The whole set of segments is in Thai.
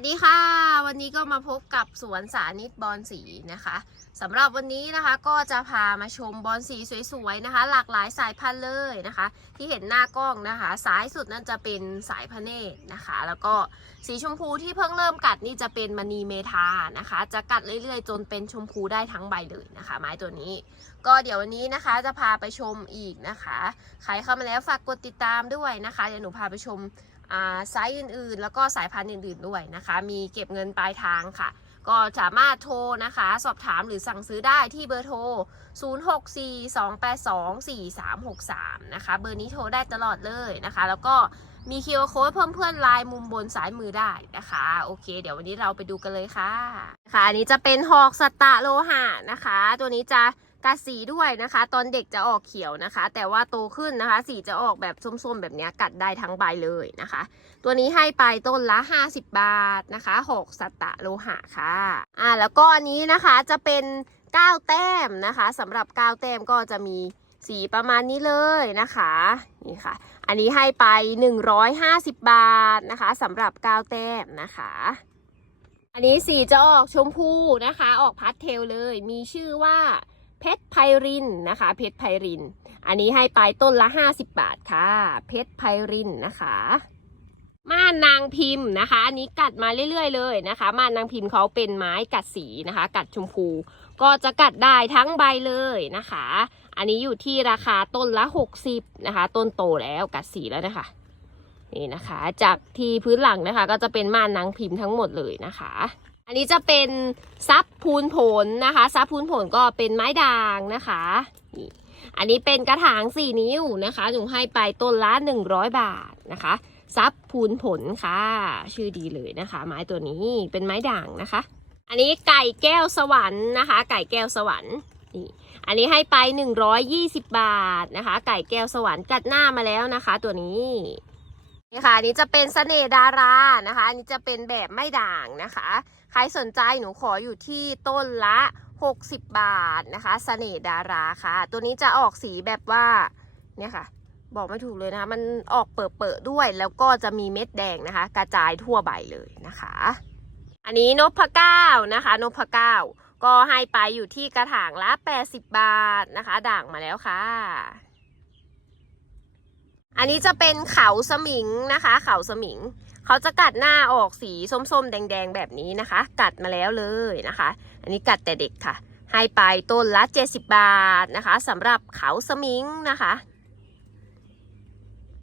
วัสดีค่ะ วันนี้ก็มาพบกับสวนสานิตบอลสีนะคะสำหรับวันนี้นะคะก็จะพามาชมบอลสีสวยๆนะคะ หลากหลายสายพันธุ์เลยนะคะ ที่เห็นหน้ากล้องนะคะซ้ายสุดนั่นจะเป็นสายพะเนตรนะคะ แล้วก็สีชมพูที่เพิ่งเริ่มกัดนี่จะเป็นมณีเมทานะคะ จะกัดเรื่อยๆ จนเป็นชมพูได้ทั้งใบเลยนะคะ ไม้ตัวนี้ ก็เดี๋ยววันนี้นะคะจะพาไปชมอีกนะคะใครเข้ามาแล้วฝากกดติดตามด้วยนะคะเดี๋ยวหนูพาไปชม ไซส์อื่นๆ แล้วก็สายพันธุ์อื่นๆด้วยนะคะ มีเก็บเงินปลายทางค่ะ ก็สามารถโทรนะคะ สอบถามหรือสั่งซื้อได้ที่เบอร์โทร 0642824363 นะคะ เบอร์นี้โทรได้ตลอดเลยนะคะ แล้วก็มีคิวโค้ดเพิ่มเพื่อนลายมุมบนซ้ายมือได้นะคะ โอเค เดี๋ยววันนี้เราไปดูกันเลยค่ะ ค่ะ อันนี้จะเป็นหอกสตตะโลหะนะคะ ตัวนี้จะ กัดสีด้วยนะคะ ตอนเด็กจะออกเขียวนะคะ แต่ว่าโตขึ้นนะคะ สีจะออกแบบส้มๆ แบบนี้กัดได้ทั้งใบเลยนะคะ ตัวนี้ให้ไปต้นละ 50 บาทนะคะหกสตตะโลหะค่ะอ่าแล้วก็อันนี้นะคะจะเป็น9แต้มนะคะสำหรับ9แต้มก็จะมีสีประมาณนี้เลยนะคะนี่ค่ะ อันนี้ให้ไป 150 บาทนะคะสำหรับ9แต้มนะคะ อันนี้สีจะออกชมพูนะคะ ออกพัดเทลเลย มีชื่อว่า เพชรไพรินนะคะ เพชรไพริน อันนี้ให้ไปต้นละ 50 บาทค่ะ เพชรไพรินนะคะ ม่านนางพิมพ์นะคะ อันนี้กัดมาเรื่อยๆเลยนะคะ ม่านนางพิมพ์เขาเป็นไม้กัดสีนะคะ กัดชมพู ก็จะกัดได้ทั้งใบเลยนะคะ อันนี้อยู่ที่ราคาต้นละ 60นะคะ ต้นโตแล้วกัดสีแล้วนะคะ นี่นะคะ จากที่พื้นหลังนะคะ ก็จะเป็นม่านนางพิมพ์ทั้งหมดเลยนะคะ อันนี้จะเป็นซับพูนผลนะคะ ซับพูนผลก็เป็นไม้ด่างนะคะนี่อันนี้เป็นกระถางสี่นิ้วนะคะหนูให้ไปต้นละ 100 บาทนะคะซับพูนผลค่ะ ชื่อดีเลยนะคะ ไม้ตัวนี้เป็นไม้ด่างนะคะ อันนี้ไก่แก้วสวรรค์นะคะ ไก่แก้วสวรรค์นี่อันนี้ให้ไป 120 บาทนะคะ ไก่แก้วสวรรค์กัดหน้ามาแล้วนะคะ ตัวนี้นี่ค่ะอันนี้จะเป็นเสน่ดารานะคะอันนี้จะเป็นแบบไม่ด่างนะคะ รสนใจหนูขออยู่ที่ต้นละ 60 บาทนะคะเสน่ดาราค่ะ ตัวนี้จะออกสีแบบว่าเนี่ยค่ะ บอกไม่ถูกเลยนะคะมันออกเปิดๆด้วย แล้วก็จะมีเม็ดแดงนะคะ กระจายทั่วใบเลยนะคะ อันนี้นพเก้านะคะนพเก้าก็ให้ไปอยู่ที่กระถางละ 80 บาทนะคะ ด่างมาแล้วค่ะ อันนี้จะเป็นเขาสมิงนะคะ เขาสมิง เขาจะกัดหน้าออกสีส้มๆ แดงๆ แบบนี้นะคะ กัดมาแล้วเลยนะคะ อันนี้กัดแต่เด็กค่ะ ให้ไปต้นละ 70 บาทนะคะสำหรับเขาสมิงนะคะ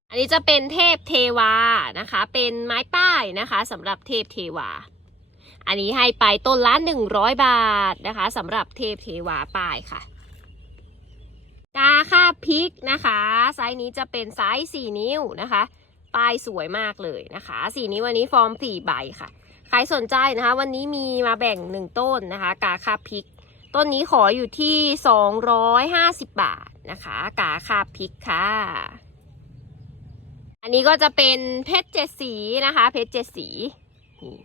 อันนี้จะเป็นเทพเทวานะคะ เป็นไม้ป้ายนะคะสำหรับเทพเทวา อันนี้ให้ไปต้นละ 100 บาทนะคะสำหรับเทพเทวาป้ายค่ะกาค่าพริกนะคะ ไซส์นี้จะเป็นไซส์4 นิ้วนะคะ ป้ายสวยมากเลยนะคะ สีนี้วันนี้ฟอร์มสี่ใบค่ะ ใครสนใจนะคะ วันนี้มีมาแบ่งหนึ่งต้นนะคะ กาคาพิก ต้นนี้ขออยู่ที่ 250 บาทนะคะ กาคาพิกค่ะ อันนี้ก็จะเป็นเพชรเจ็ดสีนะคะ เพชรเจ็ดสีนี่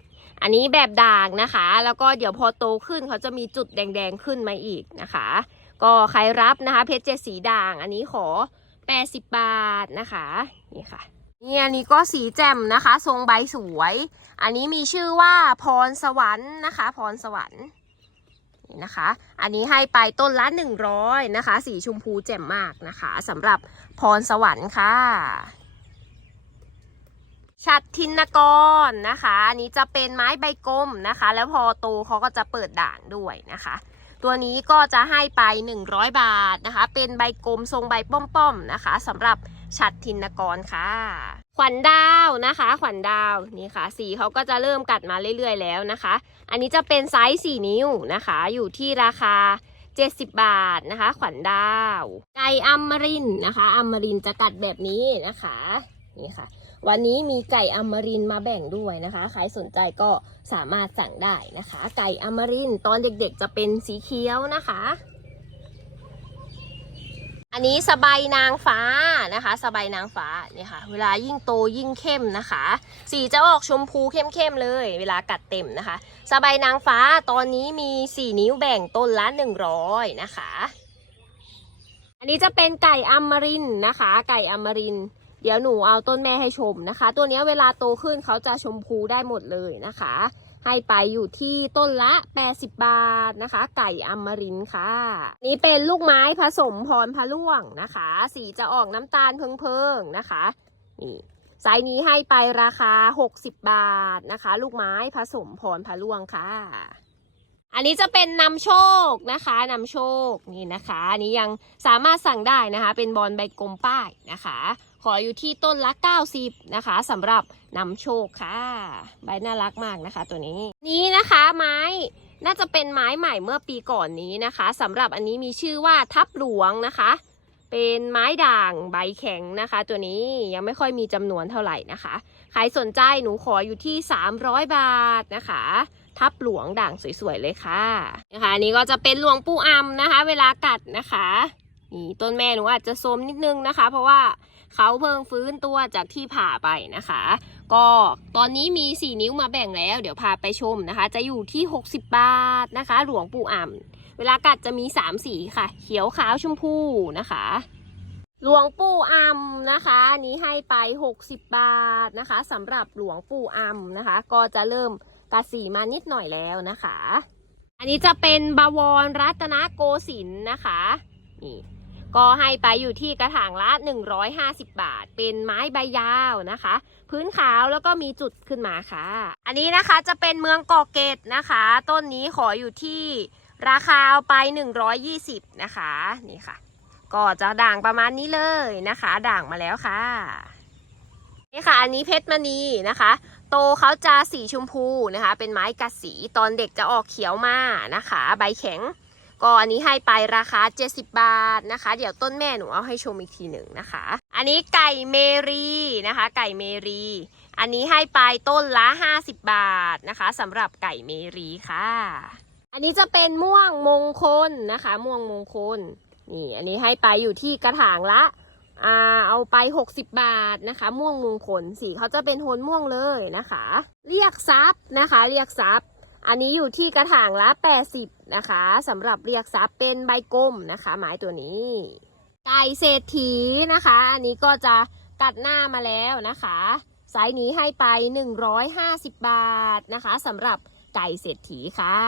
อันนี้แบบด่างนะคะ แล้วก็เดี๋ยวพอโตขึ้นเขาจะมีจุดแดงๆขึ้นมาอีกนะคะ ก็ใครรับนะคะ เพชรเจ็ดสีด่าง อันนี้ขอ 80 บาทนะคะ นี่ค่ะ นี่อันนี้ก็สีแจ่มนะคะ ทรงใบสวย อันนี้มีชื่อว่าพรสวรรค์นะคะ พรสวรรค์นี่นะคะ อันนี้ให้ไปต้นละ100นะคะ สีชมพูแจ่มมากนะคะสำหรับพรสวรรค์ค่ะชัดทินกรนะคะอันนี้จะเป็นไม้ใบกลมนะคะ แล้วพอโตเขาก็จะเปิดด่างด้วยนะคะ ตัวนี้ก็จะให้ไป 100 บาทนะคะ เป็นใบกลมทรงใบป้อมๆนะคะสำหรับ ฉัดทินกรค่ะ ขวัญดาวนะคะ ขวัญดาวนี่ค่ะ สีเขาก็จะเริ่มกัดมาเรื่อยๆแล้วนะคะ อันนี้จะเป็นไซส์4นิ้วนะคะ อยู่ที่ราคา 70 บาทนะคะ ขวัญดาวไก่อมรินนะคะอมรินจะกัดแบบนี้นะคะนี่ค่ะ วันนี้มีไก่อมรินมาแบ่งด้วยนะคะใครสนใจก็สามารถสั่งได้นะคะ ไก่อมรินตอนเด็กๆจะเป็นสีเขียวนะคะ อันนี้สบายนางฟ้านะคะ สบายนางฟ้าเนี่ยค่ะ เวลายิ่งโตยิ่งเข้มนะคะ สีจะออกชมพูเข้มๆเลย เวลากัดเต็มนะคะ สบายนางฟ้าตอนนี้มี 4 นิ้วแบ่งต้นละ 100 นะคะ อันนี้จะเป็นไก่อมรินนะคะ ไก่อมริน เดี๋ยวหนูเอาต้นแม่ให้ชมนะคะ ตัวนี้เวลาโตขึ้นเขาจะชมพูได้หมดเลยนะคะ ให้ไปอยู่ที่ต้นละ 80 บาทนะคะ ไก่อมรินค่ะ นี่เป็นลูกไม้ผสมพรพะล่วงนะคะ สีจะออกน้ำตาลเพิงๆนะคะ นี่ไซส์นี้ให้ไปราคา 60 บาทนะคะ ลูกไม้ผสมพรพะล่วงค่ะ อันนี้จะเป็นนำโชคนะคะนำโชคนี่นะคะ อันนี้ยังสามารถสั่งได้นะคะ เป็นบอลใบกลมป้ายนะคะ ขออยู่ที่ต้นละ 90 นะคะสำหรับนำโชคค่ะ ใบน่ารักมากนะคะตัวนี้ นี้นะคะไม้น่าจะเป็นไม้ใหม่เมื่อปีก่อนนี้นะคะสำหรับอันนี้มีชื่อว่าทับหลวงนะคะ เป็นไม้ด่างใบแข็งนะคะ ตัวนี้ยังไม่ค่อยมีจำนวนเท่าไหร่นะคะใครสนใจหนูขออยู่ที่ 300 บาทนะคะ ทับหลวงด่างสวยๆเลยค่ะนะคะนี้ก็จะเป็นหลวงปู่อำนะคะ เวลากัดนะคะนี่ต้นแม่หนูอาจจะโซมนิดนึงนะคะ เพราะว่า เขาเพิ่งฟื้นตัวจากที่ผ่าไปนะคะ ก็ตอนนี้มี 4 นิ้วมาแบ่งแล้ว เดี๋ยวพาไปชมนะคะ จะอยู่ที่ 60 บาทนะคะ หลวงปู่อ่ำเวลากัดจะมี 3 สีค่ะ เขียวขาวชมพูนะคะหลวงปู่อ่ำนะคะอันนี้ให้ไป 60 บาทนะคะสำหรับหลวงปู่อ่ำนะคะ ก็จะเริ่มกัดสีมานิดหน่อยแล้วนะคะ อันนี้จะเป็นบวรรัตนโกสินทร์นะคะนี่ ก็ให้ไปอยู่ที่กระถางละ 150 บาท เป็นไม้ใบยาวนะคะ พื้นขาวแล้วก็มีจุดขึ้นมาค่ะ อันนี้นะคะจะเป็นเมืองเกาะเกตนะคะ ต้นนี้ขออยู่ที่ราคาเอาไป 120 นะคะนี่ค่ะ ก็จะด่างประมาณนี้เลยนะคะ ด่างมาแล้วค่ะนี่ค่ะ อันนี้เพชรมณีนะคะ โตเขาจะสีชมพูนะคะ เป็นไม้กัดสีตอนเด็กจะออกเขียวมานะคะ ใบแข็ง ก็อันนี้ให้ไปราคา 70 บาทนะคะ เดี๋ยวต้นแม่หนูเอาให้ชมอีกทีหนึ่งนะคะ อันนี้ไก่เมรีนะคะ ไก่เมรี อันนี้ให้ไปต้นละ 50 บาทนะคะสำหรับไก่เมรีค่ะ อันนี้จะเป็นม่วงมงคลนะคะ ม่วงมงคลนี่อันนี้ให้ไปอยู่ที่กระถางละอ่าเอาไป 60 บาทนะคะ ม่วงมงคลสีเขาจะเป็นโทนม่วงเลยนะคะ เรียกซับนะคะ เรียกซับ อันนี้อยู่ที่กระถางละ 80 นะคะสำหรับเรียกซับเป็นใบกลมนะคะ ไม้ตัวนี้ ไก่เศรษฐีนะคะ อันนี้ก็จะกัดหน้ามาแล้วนะคะไซส์นี้ให้ไป 150 บาทนะคะสำหรับไก่เศรษฐีค่ะ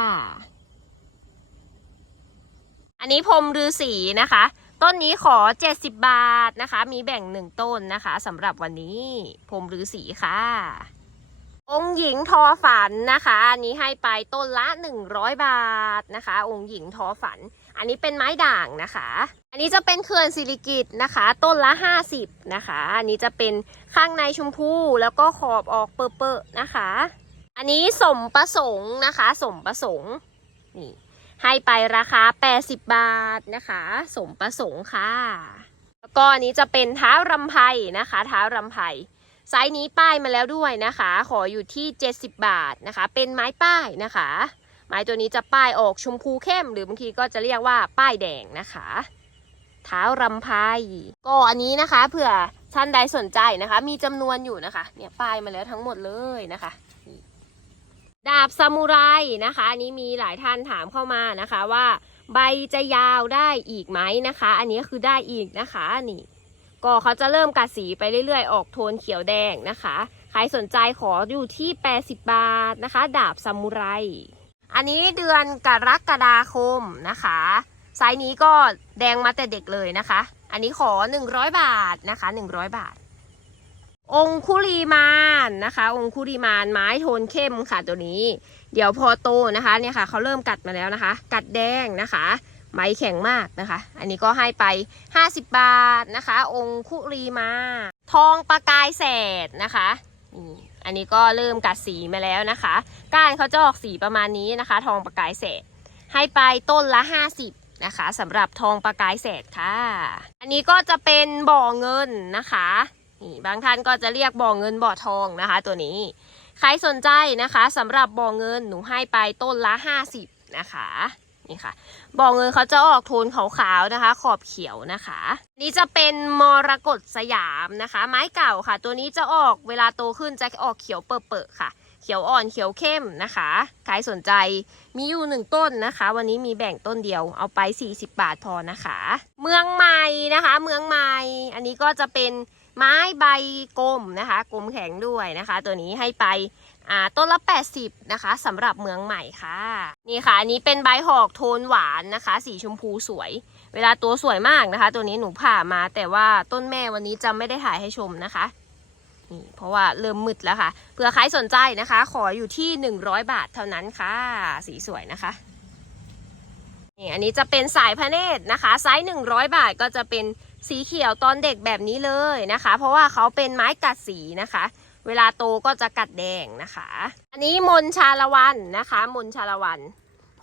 อันนี้พรมฤาษีนะคะ ต้นนี้ขอ 70 บาทนะคะ มีแบ่งหนึ่งต้นนะคะสำหรับวันนี้พรมฤาษีค่ะ องค์หญิงทอฝันนะคะ อันนี้ให้ไปต้นละ 100 บาทนะคะ องค์หญิงทอฝัน อันนี้เป็นไม้ด่างนะคะ อันนี้จะเป็นเขื่อนสิริกิตนะคะ ต้นละ 50 นะคะ อันนี้จะเป็นข้างในชมพูแล้วก็ขอบออกเปอะๆนะคะ อันนี้สมประสงค์นะคะ สมประสงค์นี่ให้ไปราคา 80 บาทนะคะ สมประสงค์ค่ะ แล้วก็อันนี้จะเป็นเท้ารำไพนะคะเท้ารำไพ ไซส์นี้ป้ายมาแล้วด้วยนะคะ ขออยู่ที่ 70 บาทนะคะ เป็นไม้ป้ายนะคะ ไม้ตัวนี้จะป้ายออกชมพูเข้ม หรือบางทีก็จะเรียกว่าป้ายแดงนะคะเท้ารำไพก็อันนี้นะคะเผื่อท่านใดสนใจนะคะ มีจำนวนอยู่นะคะเนี่ยป้ายมาแล้วทั้งหมดเลยนะคะ ดาบซามูไรนะคะอันนี้มีหลายท่านถามเข้ามานะคะว่า ใบจะยาวได้อีกไหมนะคะ อันนี้คือได้อีกนะคะนี่ ก็เขาจะเริ่มกัดสีไปเรื่อยๆ ออกโทนเขียวแดงนะคะ ใครสนใจขออยู่ที่ 80 บาทนะคะ ดาบซามูไรอันนี้เดือนกรกฎาคมนะคะไซส์นี้ก็แดงมาแต่เด็กเลยนะคะ อันนี้ขอ 100 บาทนะคะ 100 บาท องคุลีมานนะคะ องคุลีมานไม้โทนเข้มค่ะตัวนี้ เดี๋ยวพอโตนะคะเนี่ยค่ะเขาเริ่มกัดมาแล้วนะคะ กัดแดงนะคะ ไม้แข็งมากนะคะ อันนี้ก็ให้ไป 50 บาทนะคะ องคุรีมา ทองประกายแสดนะคะนี่อันนี้ก็เริ่มกัดสีมาแล้วนะคะ ก้านเขาจะออกสีประมาณนี้นะคะ ทองประกายแสด ให้ไปต้นละ 50นะคะสำหรับทองประกายแสดค่ะ อันนี้ก็จะเป็นบ่อเงินนะคะนี่บางท่านก็จะเรียกบ่อเงินบ่อทองนะคะ ตัวนี้ ใครสนใจนะคะสำหรับบ่อเงินหนูให้ไปต้นละ 50นะคะ นี่ค่ะบ่อเงินเขาจะออกโทนขาวๆนะคะ ขอบเขียวนะคะ นี่จะเป็นมรกตสยามนะคะ ไม้เก่าค่ะ ตัวนี้จะออกเวลาโตขึ้นจะออกเขียวเปอะๆค่ะ เขียวอ่อนเขียวเข้มนะคะใครสนใจมีอยู่หนึ่งต้นนะคะ วันนี้มีแบ่งต้นเดียวเอาไป 40 บาทพอนะคะ เมืองใหม่นะคะ เมืองใหม่อันนี้ก็จะเป็นไม้ใบกลมนะคะกลมแข็งด้วยนะคะ ตัวนี้ให้ไป อ่าต้นละ 80 นะคะสำหรับเมืองใหม่ค่ะ นี่ค่ะ อันนี้เป็นใบหอกโทนหวานนะคะ สีชมพูสวย เวลาตัวสวยมากนะคะ ตัวนี้หนูผ่ามาแต่ว่าต้นแม่วันนี้จะไม่ได้ถ่ายให้ชมนะคะนี่เพราะว่าเริ่มมืดแล้วค่ะเผื่อใครสนใจนะคะ ขออยู่ที่ 100 บาทเท่านั้นค่ะ สีสวยนะคะนี่อันนี้จะเป็นสายพระเนตรนะคะไซส์100 บาทก็จะเป็นสีเขียวตอนเด็กแบบนี้เลยนะคะ เพราะว่าเขาเป็นไม้กัดสีนะคะ เวลาโตก็จะกัดแดงนะคะ อันนี้มนชาละวันนะคะ มนชาละวัน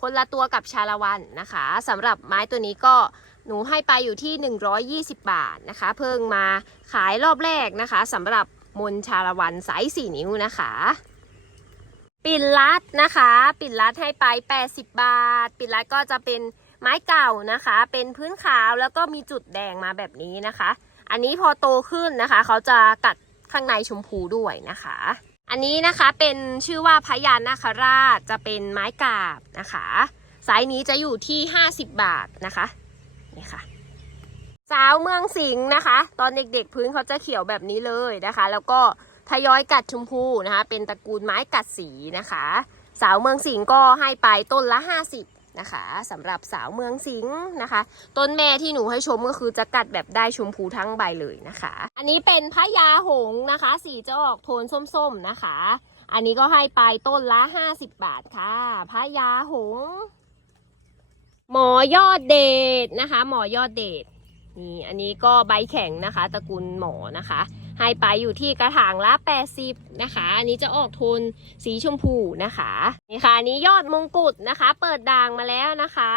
คนละตัวกับชาละวันนะคะสำหรับไม้ตัวนี้ก็หนูให้ไปอยู่ที่ 120 บาทนะคะ เพิ่งมาขายรอบแรกนะคะสำหรับมนชาละวันไซส์4นิ้วนะคะ ปิ่นลัดนะคะ ปิ่นลัดให้ไป 80 บาท ปิ่นลัดก็จะเป็นไม้เก่านะคะ เป็นพื้นขาวแล้วก็มีจุดแดงมาแบบนี้นะคะ อันนี้พอโตขึ้นนะคะ เขาจะกัด ข้างในชมพูด้วยนะคะ อันนี้นะคะเป็นชื่อว่าพญานาคราชจะเป็นไม้กาบนะคะไซส์นี้จะอยู่ที่ 50 บาทนะคะนี่ค่ะสาวเมืองสิงห์นะคะ ตอนเด็กๆพื้นเขาจะเขียวแบบนี้เลยนะคะ แล้วก็ทยอยกัดชมพูนะคะ เป็นตระกูลไม้กัดสีนะคะ สาวเมืองสิงห์ก็ให้ไปต้นละ 50 นะคะสำหรับสาวเมืองสิงห์นะคะ ต้นแม่ที่หนูให้ชมก็คือจะกัดแบบได้ชมพูทั้งใบเลยนะคะ อันนี้เป็นพญาหงนะคะ สีจะออกโทนส้มๆนะคะ อันนี้ก็ให้ไปต้นละ50บาทค่ะพญาหง หมอยอดเดชนะคะ หมอยอดเดชนี่อันนี้ก็ใบแข็งนะคะตระกูลหมอนะคะ ให้ไปอยู่ที่กระถางละ 80 นะคะ อันนี้จะออกโทนสีชมพูนะคะนี่ค่ะนนี้ยอดมงกุฎนะคะ เปิดด่างมาแล้วนะคะ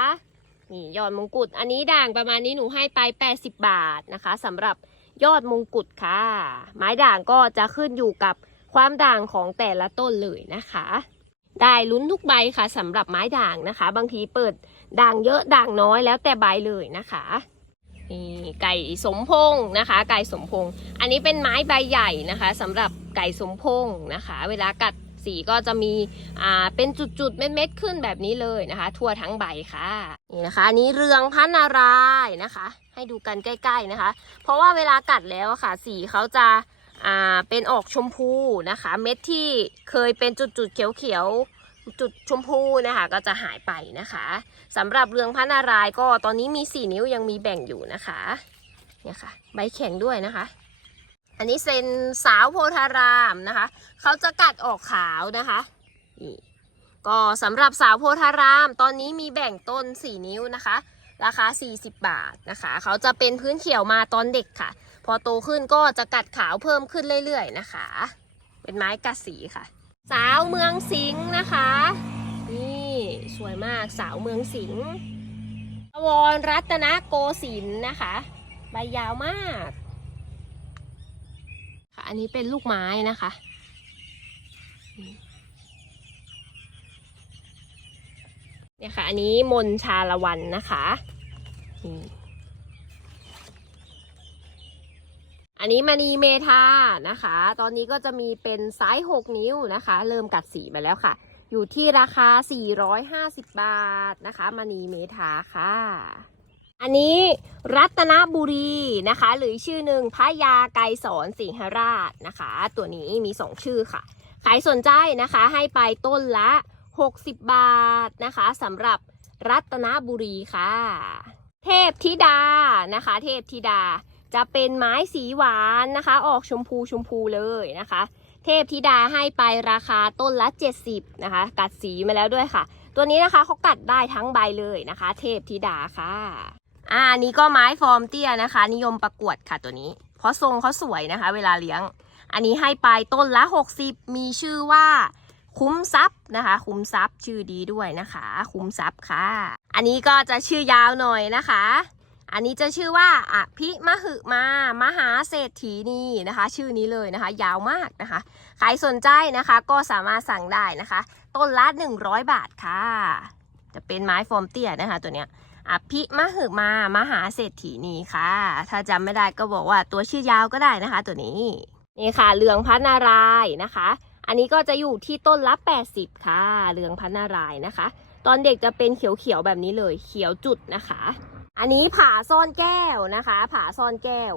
นี่ยอดมงกุฎอันนี้ด่างประมาณนี้หนูให้ไป 80 บาทนะคะสำหรับยอดมงกุฎค่ะ ไม้ด่างก็จะขึ้นอยู่กับความด่างของแต่ละต้นเลยนะคะ ได้ลุ้นทุกใบค่ะสำหรับไม้ด่างนะคะ บางทีเปิดด่างเยอะด่างน้อยแล้วแต่ใบเลยนะคะ นี่ไก่สมพงษ์นะคะ ไก่สมพงษ์อันนี้เป็นไม้ใบใหญ่นะคะสำหรับไก่สมพงษ์นะคะ เวลากัดสีก็จะมีอ่าเป็นจุดๆเม็ดๆขึ้นแบบนี้เลยนะคะ ทั่วทั้งใบค่ะนี่นะคะอันนี้เรืองพันนารายนะคะ ให้ดูกันใกล้ ๆนะคะ เพราะว่าเวลากัดแล้วค่ะ สีเขาจะอ่าเป็นออกชมพูนะคะ เม็ดที่เคยเป็นจุดๆเขียวๆ จุดชมพูนะคะก็จะหายไปนะคะสำหรับเรืองพันนารายก็ตอนนี้มี 4 นิ้วยังมีแบ่งอยู่นะคะเนี่ยค่ะใบแข็งด้วยนะคะ อันนี้เซนสาวโพธารามนะคะเขาจะกัดออกขาวนะคะนี่ก็สำหรับสาวโพธาราม ตอนนี้มีแบ่งต้น 4 นิ้วนะคะ ราคา 40 บาทนะคะเขาจะเป็นพื้นเขียวมาตอนเด็กค่ะ พอโตขึ้นก็จะกัดขาวเพิ่มขึ้นเรื่อยๆนะคะ เป็นไม้กัดสีค่ะ สาวเมืองสิงห์นะคะ นี่สวยมากสาวเมืองสิงห์วรรัตนโกสินทร์นะคะใบยาวมากค่ะอันนี้เป็นลูกไม้นะคะ เนี่ยค่ะ อันนี้มนชาละวันนะคะนี่ อันนี้มณีเมธานะคะ ตอนนี้ก็จะมีเป็นไซส์6นิ้วนะคะ เริ่มกัดสีมาแล้วค่ะ อยู่ที่ราคา 450 บาทนะคะมณีเมธาค่ะ อันนี้รัตนบุรีนะคะ หรือชื่อหนึ่งพระยาไกรสอนสิงหราชนะคะ ตัวนี้มี 2 ชื่อค่ะใครสนใจนะคะให้ไปต้นละ 60 บาทนะคะสำหรับรัตนบุรีค่ะ เทพธิดานะคะ เทพธิดา จะเป็นไม้สีหวานนะคะ ออกชมพูชมพูเลยนะคะ เทพธิดาให้ไปราคาต้นละ 70นะคะ กัดสีมาแล้วด้วยค่ะ ตัวนี้นะคะเขากัดได้ทั้งใบเลยนะคะ เทพธิดาค่ะ อ่านนี้ก็ไม้ฟอร์มเตี้ยนะคะ นิยมประกวดค่ะตัวนี้ เพราะทรงเขาสวยนะคะ เวลาเลี้ยง อันนี้ให้ไปต้นละ 60 มีชื่อว่าคุ้มทรัพย์นะคะ คุ้มทรัพย์ชื่อดีด้วยนะคะ คุ้มทรัพย์ค่ะ อันนี้ก็จะชื่อยาวหน่อยนะคะ อันนี้จะชื่อว่าอภิมหึมามหาเศรษฐีนีนะคะ ชื่อนี้เลยนะคะ ยาวมากนะคะ ใครสนใจนะคะก็สามารถสั่งได้นะคะ ต้นละ 100 บาทค่ะ จะเป็นไม้ฟอร์มเตี้ยนะคะตัวเนี้ยอภิมหึมามหาเศรษฐีนีค่ะ ถ้าจำไม่ได้ก็บอกว่าตัวชื่อยาวก็ได้นะคะ ตัวนี้นี่ค่ะเหลืองพันนารายนะคะ อันนี้ก็จะอยู่ที่ต้นละ 80 ค่ะเหลืองพันนารายนะคะ ตอนเด็กจะเป็นเขียวๆแบบนี้เลย เขียวจุดนะคะ อันนี้ผาซ่อนแก้วนะคะ ผาซ่อนแก้ว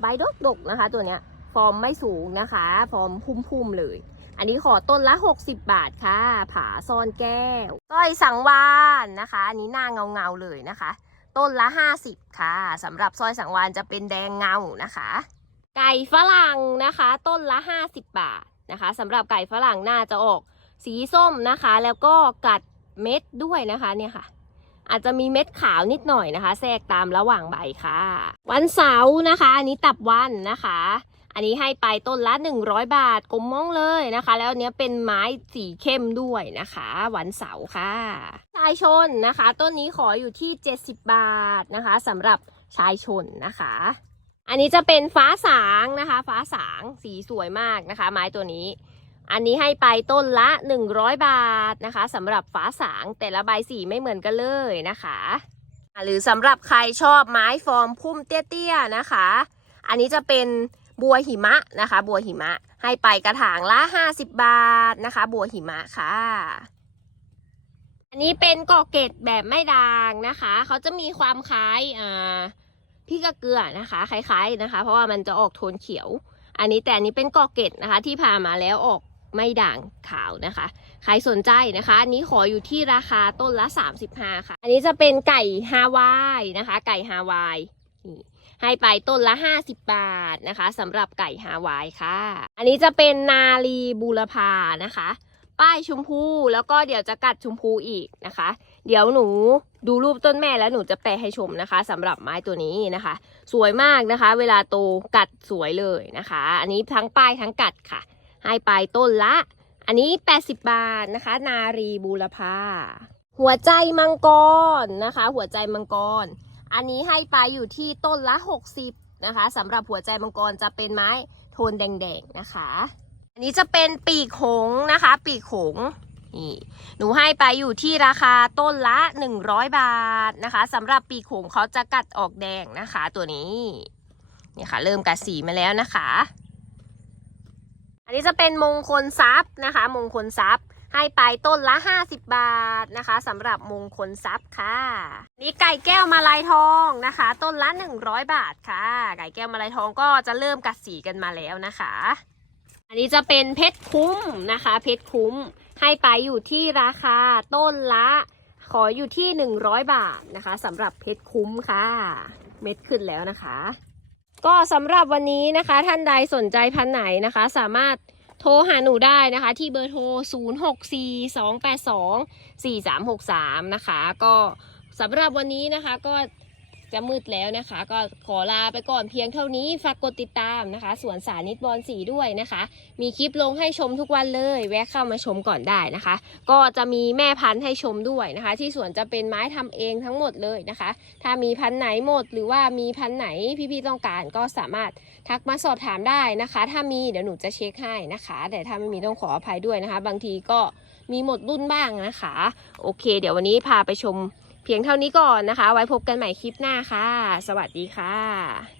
ใบดกดกๆนะคะ ตัวเนี้ย ฟอร์มไม่สูงนะคะ ฟอร์มพุ่มๆเลย อันนี้ขอต้นละ 60 บาทค่ะ ผาซ่อนแก้ว ต้อยสังวานนะคะ อันนี้หน้าเงาเงาๆเลยนะคะ ต้นละ 50 ค่ะสำหรับซอยสังวานจะเป็นแดงเงานะคะ ไก่ฝรั่งนะคะ ต้นละ 50 บาทนะคะสำหรับไก่ฝรั่งหน้าจะออกสีส้มนะคะ แล้วก็กัดเม็ดด้วยนะคะเนี่ยค่ะ อาจจะมีเม็ดขาวนิดหน่อยนะคะ แทรกตามระหว่างใบค่ะ วันเสาร์นะคะ อันนี้ตับวันนะคะ อันนี้ให้ไปต้นละ 100 บาทกลมมองเลยนะคะ แล้วอันเนี้ยเป็นไม้สีเข้มด้วยนะคะ วันเสาร์ค่ะชายชนนะคะ ต้นนี้ขออยู่ที่ 70 บาทนะคะสำหรับชายชนนะคะ อันนี้จะเป็นฟ้าสางนะคะ ฟ้าสางสีสวยมากนะคะ ไม้ตัวนี้ อันนี้ให้ไปต้นละ 100 บาทนะคะสำหรับฟ้าสางแต่ละใบสีไม่เหมือนกันเลยนะคะ หรือสำหรับใครชอบไม้ฟอร์มพุ่มเตี้ยๆนะคะ อันนี้จะเป็นบัวหิมะนะคะ บัวหิมะให้ไปกระถางละ 50 บาทนะคะ บัวหิมะค่ะ อันนี้เป็นกอเกตแบบไม่ด่างนะคะ เขาจะมีความคล้ายอ่าพี่กระเกลือนะคะคล้ายๆนะคะ เพราะว่ามันจะออกโทนเขียว อันนี้แต่อันนี้เป็นกอเกตนะคะ ที่พามาแล้วออก ไม่ด่างขาวนะคะ ใครสนใจนะคะ อันนี้ขออยู่ที่ราคาต้นละ 35 ค่ะ อันนี้จะเป็นไก่ฮาวายนะคะ ไก่ฮาวายนี่ให้ไปต้นละ 50 บาทนะคะสำหรับไก่ฮาวายค่ะ อันนี้จะเป็นนาลีบูรพานะคะ ป้ายชมพูแล้วก็เดี๋ยวจะกัดชมพูอีกนะคะ เดี๋ยวหนูดูรูปต้นแม่แล้วหนูจะแปลให้ชมนะคะสำหรับไม้ตัวนี้นะคะ สวยมากนะคะ เวลาโตกัดสวยเลยนะคะ อันนี้ทั้งป้ายทั้งกัดค่ะ ให้ไปต้นละ อันนี้ 80 บาทนะคะ นารีบูรพาหัวใจมังกรนะคะ หัวใจมังกร อันนี้ให้ไปอยู่ที่ต้นละ 60นะคะสำหรับหัวใจมังกรจะเป็นไม้โทนแดงๆนะคะ อันนี้จะเป็นปีกหงนะคะ ปีกหงนี่หนูให้ไปอยู่ที่ราคาต้นละ 100 บาทนะคะสำหรับปีกหงเขาจะกัดออกแดงนะคะ ตัวนี้นี่ค่ะ เริ่มกัดสีมาแล้วนะคะ อันนี้จะเป็นมงคลทรัพย์นะคะ มงคลทรัพย์ให้ไปต้นละ 50 บาทนะคะสำหรับมงคลทรัพย์ค่ะ นี่ไก่แก้วมาลายทองนะคะ ต้นละ 100 บาทค่ะ ไก่แก้วมาลายทองก็จะเริ่มกัดสีกันมาแล้วนะคะ อันนี้จะเป็นเพชรคุ้มนะคะ เพชรคุ้มให้ไปอยู่ที่ราคาต้นละ ขออยู่ที่ 100 บาทนะคะสำหรับเพชรคุ้มค่ะ เม็ดขึ้นแล้วนะคะ ก็สำหรับวันนี้นะคะ ท่านใดสนใจพันไหนนะคะ สามารถโทรหาหนูได้นะคะ ที่เบอร์โทร 0642824363 นะคะ ก็สำหรับวันนี้นะคะก็ จะมืดแล้วนะคะ ก็ขอลาไปก่อนเพียงเท่านี้ฝากกดติดตามนะคะ สวนสานิตบอลสีด้วยนะคะ มีคลิปลงให้ชมทุกวันเลย แวะเข้ามาชมก่อนได้นะคะ ก็จะมีแม่พันธุ์ให้ชมด้วยนะคะ ที่สวนจะเป็นไม้ทำเองทั้งหมดเลยนะคะ ถ้ามีพันธุ์ไหนหมด หรือว่ามีพันธุ์ไหนพี่ๆต้องการก็สามารถทักมาสอบถามได้นะคะ ถ้ามีเดี๋ยวหนูจะเช็คให้นะคะ แต่ถ้าไม่มีต้องขออภัยด้วยนะคะ บางทีก็มีหมดรุ่นบ้างนะคะ โอเค เดี๋ยววันนี้พาไปชม เพียงเท่านี้ก่อนนะคะ ไว้พบกันใหม่คลิปหน้าค่ะ สวัสดีค่ะ